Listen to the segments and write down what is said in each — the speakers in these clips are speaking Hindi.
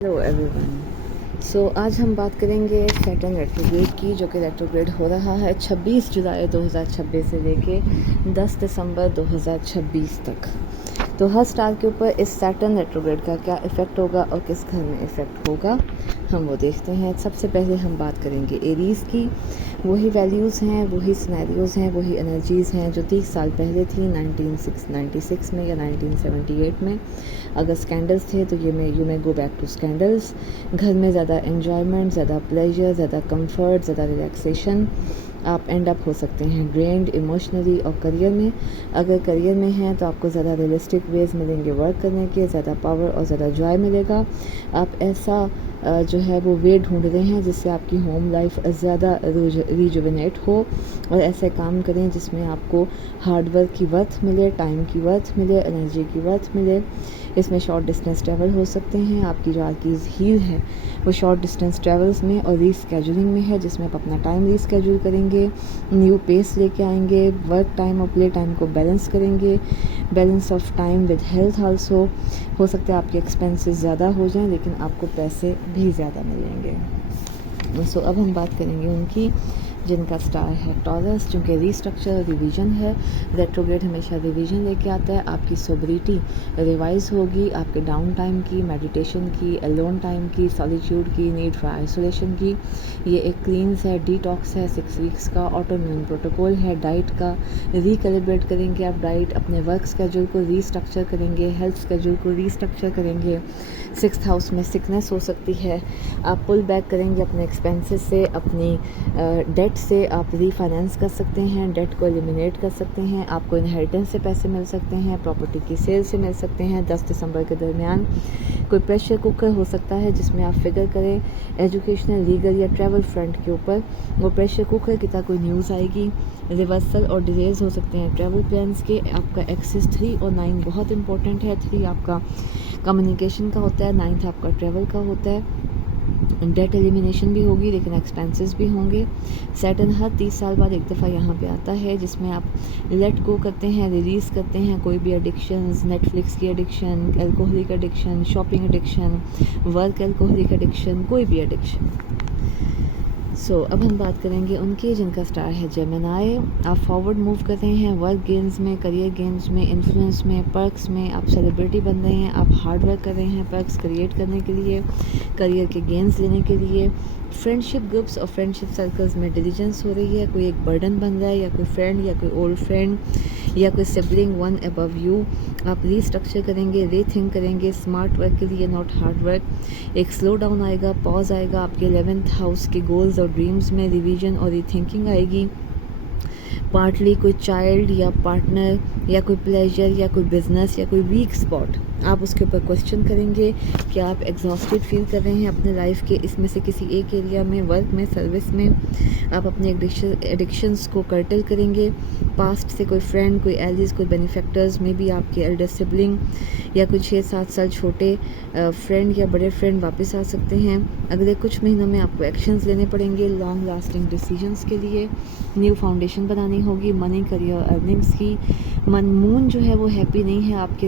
Hello everyone. आज हम बात करेंगे सैटर्न रेट्रोग्रेड की, जो कि रेट्रोग्रेड हो रहा है 26 जुलाई 2026 से लेके 10 दिसंबर 2026 तक। तो हर स्टार के ऊपर इस सैटर्न रेट्रोग्रेड का क्या इफ़ेक्ट होगा और किस घर में इफ़ेक्ट होगा, हम वो देखते हैं। सबसे पहले हम बात करेंगे एरीज़ की। वही वैल्यूज़ हैं, वही सिनेरियोज़ हैं, वही एनर्जीज़ हैं जो 30 साल पहले थी 1996 में या 1978 में। अगर स्कैंडल्स थे तो you may go back to scandals. घर में ज़्यादा एन्जॉयमेंट, ज़्यादा प्लेजर, ज़्यादा कंफर्ट, ज़्यादा रिलैक्सेशन। आप एंड अप हो सकते हैं ड्रेन्ड इमोशनली। और करियर में, अगर करियर में हैं तो आपको ज़्यादा रियलिस्टिक वेज मिलेंगे वर्क करने के, ज़्यादा पावर और ज़्यादा जॉय मिलेगा। आप ऐसा जो है वो वे ढूंढ रहे हैं जिससे आपकी होम लाइफ ज़्यादा रिजुविनेट हो, और ऐसे काम करें जिसमें आपको हार्ड वर्क की वर्थ मिले, टाइम की वर्थ मिले, एनर्जी की वर्थ मिले। इसमें शॉर्ट डिस्टेंस ट्रैवल हो सकते हैं। आपकी जो आर्कीज हील है वो शॉर्ट डिस्टेंस ट्रैवल्स में और रीस्केड्यूलिंग में है, जिसमें आप अपना टाइम रीस्केड्यूल करेंगे, न्यू पेस लेके आएंगे, वर्क टाइम और प्ले टाइम को बैलेंस करेंगे, balance of time with health also. हो सकता है आपके एक्सपेंसेस ज़्यादा हो जाएं लेकिन आपको पैसे भी ज़्यादा मिलेंगे। अब हम बात करेंगे उनकी जिनका स्टार है टॉरस, जो कि रीस्ट्रक्चर रिवीजन है। रेट्रोग्रेड हमेशा रिवीजन लेके आता है। आपकी सोब्रिटी रिवाइज होगी, आपके डाउन टाइम की, मेडिटेशन की, एलोन टाइम की, सॉलिट्यूड की, नीड फॉर आइसोलेशन की। ये एक क्लींस है, डिटॉक्स है 6 वीक्स का, ऑटोइम्यून प्रोटोकॉल है, डाइट का रिकैलिब्रेट करेंगे आप डाइट, अपने वर्क स्केड्यूल को रीस्ट्रक्चर करेंगे, हेल्थ स्केड्यूल को रीस्ट्रक्चर करेंगे। 6th हाउस में सिकनेस हो सकती है। आप पुल बैक करेंगे अपने एक्सपेंसेस से, अपनी डेट से आप रीफाइनेंस कर सकते हैं, डेट को एलिमिनेट कर सकते हैं। आपको इनहेरिटेंस से पैसे मिल सकते हैं, प्रॉपर्टी की सेल से मिल सकते हैं। 10 दिसंबर के दरमियान कोई प्रेशर कुकर हो सकता है जिसमें आप फिगर करें एजुकेशनल, लीगल या ट्रैवल फ्रंट के ऊपर। वो प्रेशर कुकर की तरह कोई न्यूज़ आएगी। रिवर्सल और डिलेज हो सकते हैं ट्रैवल प्लान्स के। आपका एक्सेस 3 और 9 बहुत इंपॉर्टेंट है। 3 आपका कम्युनिकेशन का होता है, 9th आपका ट्रैवल का होता है। डेट एलिमिनेशन भी होगी लेकिन एक्सपेंसेस भी होंगे। सैटर्न हर 30 साल बाद एक दफ़ा यहाँ पे आता है, जिसमें आप लेट गो करते हैं, रिलीज़ करते हैं कोई भी एडिक्शंस, नेटफ्लिक्स की addiction, alcoholic addiction, shopping addiction, work alcoholic addiction, कोई भी एडिक्शन। अब हम बात करेंगे उनकी जिनका स्टार है जेमिनी। आप फॉरवर्ड मूव कर रहे हैं वर्क गेन्स में, करियर गेन्स में, इन्फ्लुएंस में, पर्क्स में। आप सेलिब्रिटी बन रहे हैं, आप हार्ड वर्क कर रहे हैं पर्क्स क्रिएट करने के लिए, करियर के गेन्स लेने के लिए। फ्रेंडशिप ग्रुप्स और फ्रेंडशिप सर्कल्स में डिलीजेंस हो रही है, कोई एक बर्डन बन रहा है, या कोई फ्रेंड या कोई ओल्ड फ्रेंड या कोई सिबलिंग वन अबव यू। आप रीस्ट्रक्चर करेंगे, रीथिंक करेंगे स्मार्ट वर्क के लिए, नॉट हार्ड वर्क। एक स्लो डाउन आएगा, पॉज आएगा आपके 11th हाउस के गोल्स और ड्रीम्स में, रिवीजन और रीथिंकिंग आएगी। पार्टली कोई चाइल्ड या पार्टनर या कोई प्लेजर या कोई बिजनेस या कोई वीक स्पॉट, आप उसके ऊपर क्वेश्चन करेंगे कि आप एग्जॉस्टेड फील कर रहे हैं अपने लाइफ के इसमें से किसी एक एरिया में, वर्क में, सर्विस में। आप अपने एडिक्शंस को कर्टल करेंगे। पास्ट से कोई फ्रेंड, कोई एलिज, कोई बेनिफैक्टर्स में भी आपके एल्डर सिबलिंग या कोई 6-7 साल छोटे फ्रेंड या बड़े फ्रेंड वापस आ सकते हैं। अगले कुछ महीनों में आपको एक्शंस लेने पड़ेंगे लॉन्ग लास्टिंग डिसीजंस के लिए। न्यू फाउंडेशन बनानी होगी मनी, करियर, अर्निंग्स की। मून जो है वो हैप्पी नहीं है आपके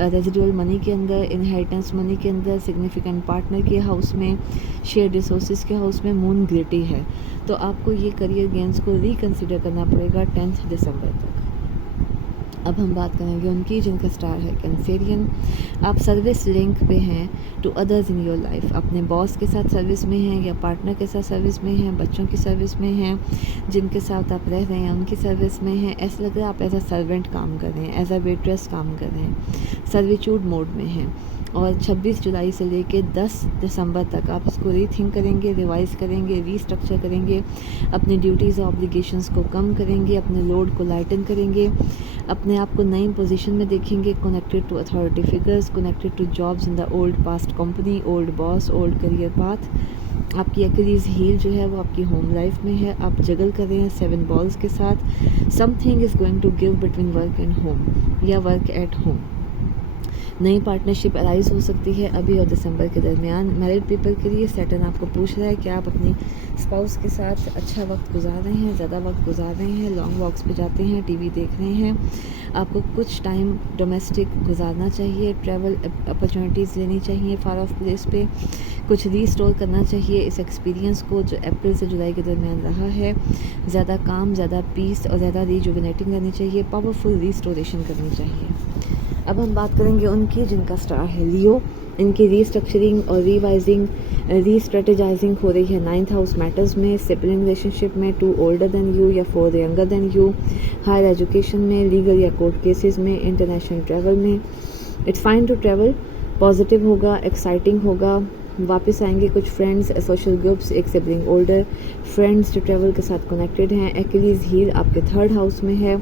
रेजिडुअल मनी के अंदर, इनहेरिटेंस मनी के अंदर, सिग्निफिकेंट पार्टनर के हाउस में, शेयर रिसोर्सेज के हाउस में मून ग्लिटी है। तो आपको ये करियर गेन्स को रिकंसिडर करना पड़ेगा 10 दिसंबर तक। अब हम बात करेंगे उनकी जिनका स्टार है कैंसेरियन। आप सर्विस लिंक पे हैं to others in your life. अपने बॉस के साथ सर्विस में हैं या पार्टनर के साथ सर्विस में हैं, बच्चों की सर्विस में हैं, जिनके साथ आप रह रहे हैं उनकी सर्विस में हैं। ऐसा लग रहा है आप एज अ सर्वेंट काम कर रहे हैं, एज अ वेट्रेस काम कर रहे हैं, सर्विट्यूड मोड में हैं। और 26 जुलाई से लेके 10 दिसंबर तक आप इसको रीथिंक करेंगे, रिवाइज करेंगे, रीस्ट्रक्चर करेंगे, अपनी ड्यूटीज़ और ऑब्लिगेशंस को कम करेंगे, अपने लोड को लाइटन करेंगे, अपने आप को नई पोजीशन में देखेंगे, connected to authority figures, connected to jobs in the old past company, old boss, old career path. आपकी एक्रीज हील जो है वो आपकी होम लाइफ में है। आप जगल कर रहे हैं 7 बॉल्स के साथ। Something is going to give between work and home या वर्क एट होम। नई पार्टनरशिप अराइज हो सकती है अभी और दिसंबर के दरमियान। मैरिड पीपल के लिए सैटर्न आपको पूछ रहा है कि आप अपनी स्पाउस के साथ अच्छा वक्त गुजार रहे हैं, ज़्यादा वक्त गुजार रहे हैं, लॉन्ग वॉक्स पे जाते हैं, टीवी देख रहे हैं। आपको कुछ टाइम डोमेस्टिक गुजारना चाहिए, ट्रैवल अपॉर्चुनिटीज़ लेनी चाहिए फार ऑफ प्लेस पे, कुछ रीस्टोर करना चाहिए इस एक्सपीरियंस को जो अप्रैल से जुलाई के दरमियान रहा है। ज़्यादा काम, ज़्यादा पीस और ज़्यादा रीजुविनेटिंग रहनी चाहिए, पावरफुल रीस्टोरेशन करनी चाहिए। अब हम बात करेंगे उनकी जिनका स्टार है लियो। इनकी रीस्ट्रक्चरिंग और रीवाइजिंग, रीस्ट्रेटेजाइजिंग हो रही है 9th हाउस मैटर्स में, सिबलिंग रिलेशनशिप में, 2 ओल्डर देन यू या 4 younger than you, higher education में, लीगल या कोर्ट केसेस में, इंटरनेशनल ट्रैवल में। It's fine to travel, positive होगा, एक्साइटिंग होगा, वापस आएंगे कुछ फ्रेंड्स, सोशल ग्रुप्स, एक सिबलिंग ओल्डर, फ्रेंड्स जो ट्रैवल के साथ कनेक्टेड हैं। एक्यूलीज हील आपके 3rd हाउस में है।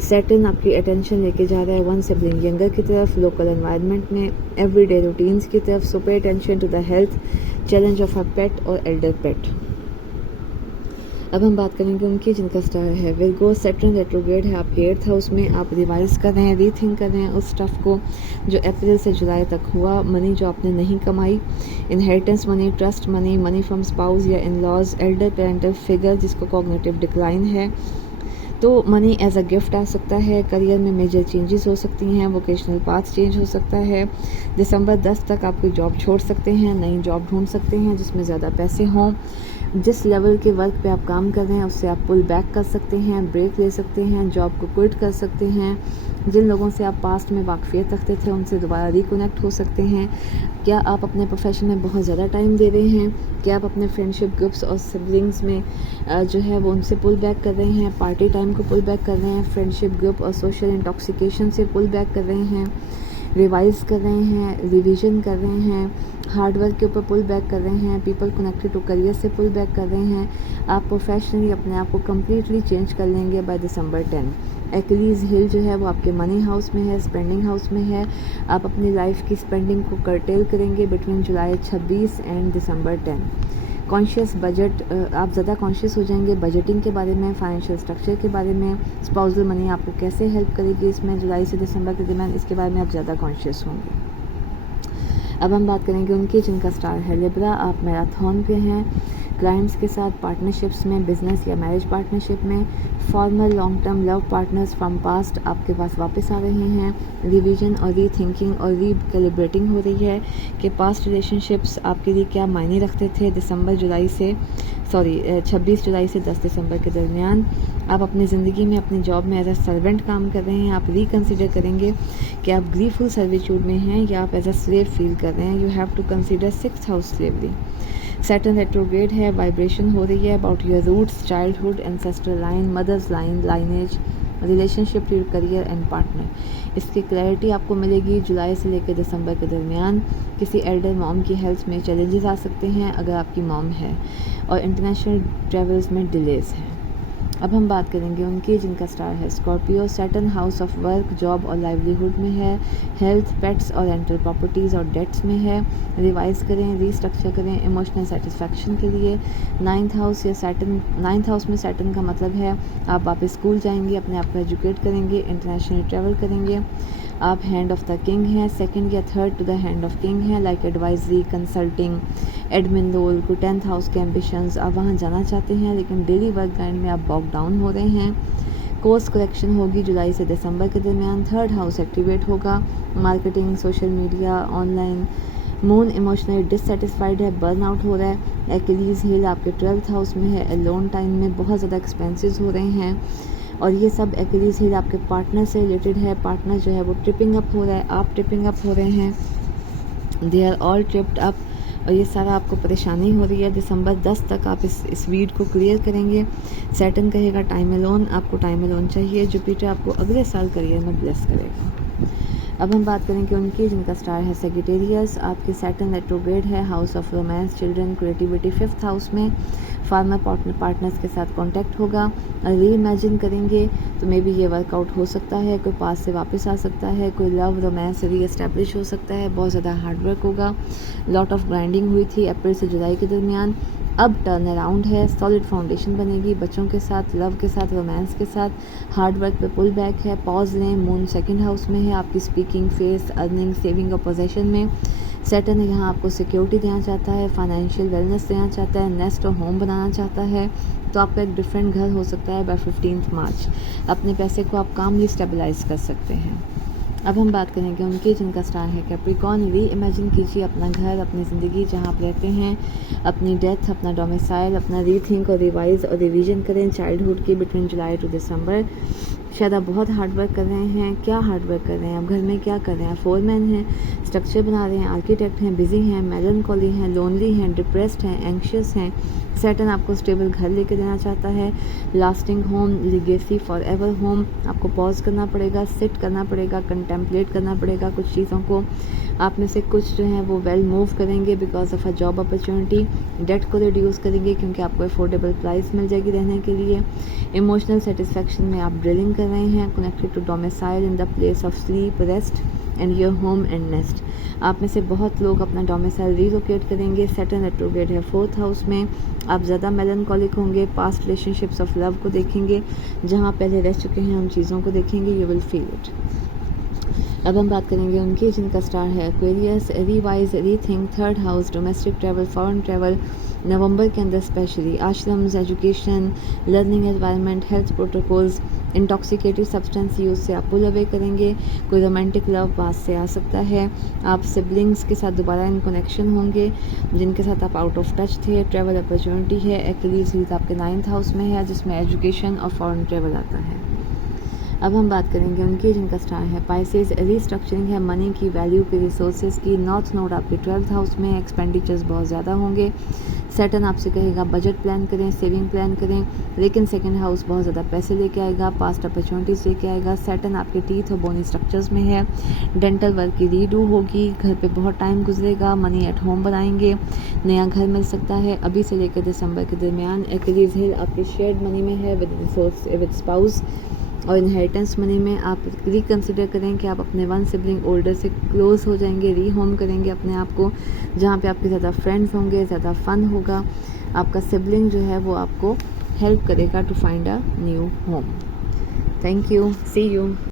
सैटर्न आपकी अटेंशन लेके जा रहा है 1 सिबलिंग यंगर की तरफ, लोकल एनवायरनमेंट में, एवरीडे रूटीन्स की तरफ। So pay attention to the health, challenge of a pet और एल्डर पेट। अब हम बात करेंगे उनकी जिनका स्टार है विर्गो। सैटर्न रेट्रोग्रेड है आपके 8th हाउस में। आप रिवाइज कर रहे हैं, रीथिंक कर रहे हैं उस स्टफ को जो अप्रैल से जुलाई तक हुआ। मनी जो आपने नहीं कमाई, inheritance money, trust money, money from spouse या in laws, elder parental figure जिसको कॉग्निटिव डिक्लाइन है, तो मनी एज अ गिफ्ट आ सकता है। करियर में मेजर चेंजेस हो सकती हैं, वोकेशनल पाथ चेंज हो सकता है। दिसंबर 10 तक आप कोई जॉब छोड़ सकते हैं, नई जॉब ढूंढ सकते हैं जिसमें ज़्यादा पैसे हों। जिस लेवल के वर्क पे आप काम कर रहे हैं उससे आप पुल बैक कर सकते हैं, ब्रेक ले सकते हैं, जॉब को क्विट कर सकते हैं। जिन लोगों से आप पास्ट में वाकफियत रखते थे उनसे दोबारा रिकनेक्ट हो सकते हैं। क्या आप अपने प्रोफेशन में बहुत ज़्यादा टाइम दे रहे हैं? क्या आप अपने फ्रेंडशिप ग्रुप्स और सिबलिंग्स में जो है वो उनसे पुल बैक कर रहे हैं? पार्टी टाइम को पुल बैक कर रहे हैं? फ्रेंडशिप ग्रुप और सोशल इंटॉक्सिकेशन से पुल बैक कर रहे हैं? रिवाइज कर रहे हैं, रिवीजन कर रहे हैं, हार्डवर्क के ऊपर पुल बैक कर रहे हैं, पीपल कनेक्टेड टू करियर से पुल बैक कर रहे हैं? आप प्रोफेशनली अपने आप को कम्प्लीटली चेंज कर लेंगे बाय दिसंबर 10। एक्यूलीज हिल जो है वो आपके मनी हाउस में है, स्पेंडिंग हाउस में है। आप अपनी लाइफ की स्पेंडिंग को कर्टेल करेंगे between July 26 and December 10। Conscious budget, आप ज़्यादा कॉन्शियस हो जाएंगे बजटिंग के बारे में, फाइनेंशियल स्ट्रक्चर के बारे में, स्पाउसल मनी आपको कैसे हेल्प करेगी इसमें जुलाई से दिसंबर के दरमियान, इसके बारे में आप ज़्यादा कॉन्शियस होंगे। अब हम बात करेंगे उनकी जिनका स्टार है लिब्रा। आप मैराथन पे हैं, क्लाइंट्स के साथ पार्टनरशिप्स में, बिजनेस या मैरिज पार्टनरशिप में, formal long term love partners from past आपके पास वापस आ रहे हैं। रिवीजन और रीथिंकिंग और रीकैलिब्रेटिंग हो रही है कि पास्ट रिलेशनशिप्स आपके लिए क्या मायने रखते थे। 26 जुलाई से 10 दिसंबर के दरमियान आप अपनी ज़िंदगी में, अपनी जॉब में एज अ सर्वेंट काम कर रहे हैं। आप रिकन्सिडर करेंगे कि आप ग्रीफुल सर्विट्यूड में हैं या आप एज अ स्लेव फील कर रहे हैं। You have to consider 6th house slavery. Saturn retrograde है, वाइब्रेशन हो रही है about your roots, childhood, ancestral line, mother's line, lineage, relationship, your career and partner. इसकी क्लैरिटी आपको मिलेगी जुलाई से लेकर दिसंबर के दरमियान। किसी एल्डर मॉम की हेल्थ में चैलेंजेस आ सकते हैं अगर आपकी मॉम है, और इंटरनेशनल ट्रैवल्स में डिलेज है। अब हम बात करेंगे उनकी जिनका स्टार है Scorpio. Saturn house of work, job और लाइवलीहुड में है, हेल्थ, पेट्स और रेंटल प्रॉपर्टीज़ और डेट्स में है। रिवाइज करें, रीस्ट्रक्चर करें इमोशनल सेटिस्फैक्शन के लिए। 9th हाउस या सैटर्न, 9th हाउस में सैटर्न का मतलब है आप वापस स्कूल जाएंगे, अपने आप को एजुकेट करेंगे, इंटरनेशनल ट्रैवल करेंगे। आप हैंड ऑफ द किंग हैं, 2nd या 3rd to the hand of king हैं, like advisory, consulting, admin role को 10th हाउस के एम्बिशंस, आप वहाँ जाना चाहते हैं लेकिन डेली वर्क ग्राइंड में आप बॉक डाउन हो रहे हैं। कोर्स करेक्शन होगी जुलाई से दिसंबर के दरमियान। 3rd हाउस एक्टिवेट होगा, marketing, social media, online. Moon emotionally dissatisfied है, बर्न आउट हो रहा है। एक्यूलीज हिल आपके 12th हाउस में है, अलोन टाइम में बहुत ज़्यादा एक्सपेंसेस हो रहे हैं, और ये सब एक्यूलीज हिल आपके पार्टनर से रिलेटेड है। पार्टनर जो है वो ट्रिपिंग अप हो रहा है, आप ट्रिपिंग अप हो रहे हैं, they are all tripped up, और ये सारा आपको परेशानी हो रही है। दिसंबर 10 तक आप इस वीड को क्लियर करेंगे। सैटर्न कहेगा टाइम अलोन, आपको टाइम अलोन चाहिए। जुपिटर आपको अगले साल करियर में ब्लेस करेगा। अब हम बात करेंगे उनकी जिनका स्टार है सेजिटेरियस। आपके सैटर्न रेट्रोग्रेड है, house of romance, children, creativity 5th house में। फार्मर पार्टनर्स के साथ कांटेक्ट होगा, री इमेजिन करेंगे तो मे बी ये वर्कआउट हो सकता है। कोई पास से वापस आ सकता है, कोई लव रोमांस री एस्टेब्लिश हो सकता है। बहुत ज़्यादा हार्डवर्क होगा, लॉट ऑफ ग्राइंडिंग हुई थी अप्रैल से जुलाई के दरमियान। अब टर्न अराउंड है, सॉलिड फाउंडेशन बनेगी बच्चों के साथ, लव के साथ, रोमांस के साथ, हार्ड वर्क पे पुल बैक है, पॉज लें, मून सेकंड हाउस में है, आपकी स्पीकिंग, फेस, अर्निंग, सेविंग और पोजेशन में। सैटर्न यहाँ आपको सिक्योरिटी देना चाहता है, फाइनेंशियल वेलनेस देना चाहता है, नेस्ट और होम बनाना चाहता है। तो आपका एक डिफरेंट घर हो सकता है बाय 15 मार्च। अपने पैसे को आप कामली स्टेबलाइज कर सकते हैं। अब हम बात करेंगे उनकी जिनका स्टार है कैप्रिकॉर्न। री इमेजिन कीजिए अपना घर, अपनी ज़िंदगी जहाँ आप रहते हैं, अपनी डेथ, अपना डोमिसाइल, अपना रीथिंक और रिवाइज और रिवीजन करें चाइल्डहुड की बिटवीन जुलाई टू दिसंबर। शायद आप बहुत हार्ड वर्क कर रहे हैं। क्या हार्ड वर्क कर रहे हैं आप? घर में क्या कर रहे हैं? फोरमैन हैं, स्ट्रक्चर बना रहे हैं, आर्किटेक्ट हैं, बिजी हैं, मेलनकॉली हैं, लोनली हैं, डिप्रेस्ड हैं, एंक्शियस हैं। सैटर्न आपको स्टेबल घर लेके देना चाहता है, lasting home, legacy, for ever home. आपको पॉज करना पड़ेगा, सिट करना पड़ेगा, कंटेम्पलेट करना पड़ेगा कुछ चीज़ों को। आप में से कुछ जो हैं वो वेल मूव करेंगे because of a job opportunity. Date को रिड्यूस करेंगे क्योंकि आपको अफोर्डेबल प्राइस मिल जाएगी रहने के लिए। इमोशनल सेटिस्फैक्शन में आप ड्रिलिंग कर रहे हैं, connected to domicile in the place of sleep, rest and your home and nest. आप में से बहुत लोग अपना डोमिसाइल रीलोकेट करेंगे। सैटर्न रेट्रोग्रेड है 4th हाउस में। आप ज़्यादा मेलनकॉलिक होंगे, पास्ट रिलेशनशिप्स ऑफ लव को देखेंगे, जहाँ पहले रह चुके हैं उन चीज़ों को देखेंगे, यू विल फील इट। अब हम बात करेंगे उनकी जिनका स्टार है Aquarius. Revise, rethink, 3rd house, domestic travel, foreign travel November के अंदर specially, ashrams, education, learning environment, health protocols, intoxicative substance use से आप पुल अवे करेंगे। कोई रोमांटिक लव पास से आ सकता है। आप सिबलिंग्स के साथ दोबारा इन कनेक्शन होंगे जिनके साथ आप आउट ऑफ टच थे। ट्रैवल अपॉर्चुनिटी है। एक्वेरियस हील्स आपके 9th हाउस में है जिसमें एजुकेशन और फॉरेन ट्रैवल आता है। अब हम बात करेंगे उनकी जिनका स्टार है पाइसेस। रीस्ट्रक्चरिंग है मनी की, वैल्यू की, रिसोर्सेज की। नॉर्थ नोड आपके 12th हाउस में है, एक्सपेंडिचर्स बहुत ज़्यादा होंगे। सैटर्न आपसे कहेगा बजट प्लान करें, सेविंग प्लान करें, लेकिन 2nd हाउस बहुत ज़्यादा पैसे लेके आएगा, पास्ट अपॉर्चुनिटीज़ लेके आएगा। सैटर्न आपके टीथ और बोनी स्ट्रक्चर्स में है। डेंटल वर्क की रीडू होगी, घर पे बहुत टाइम गुजरेगा, मनी एट होम बनाएंगे, नया घर मिल सकता है अभी से लेकर दिसंबर के दरमियान। एक्वेरियस हिल आपके शेयर्ड मनी में है विद रिसोर्स, विद स्पाउस और इनहेरिटेंस मनी में। आप रिकन्सिडर करें कि आप अपने वन सिबलिंग ओल्डर से क्लोज हो जाएंगे, रीहोम करेंगे अपने आप को, जहाँ पे आपके ज़्यादा फ्रेंड्स होंगे, ज़्यादा फन होगा। आपका सिबलिंग जो है वो आपको हेल्प करेगा to find a new home. Thank you, see you.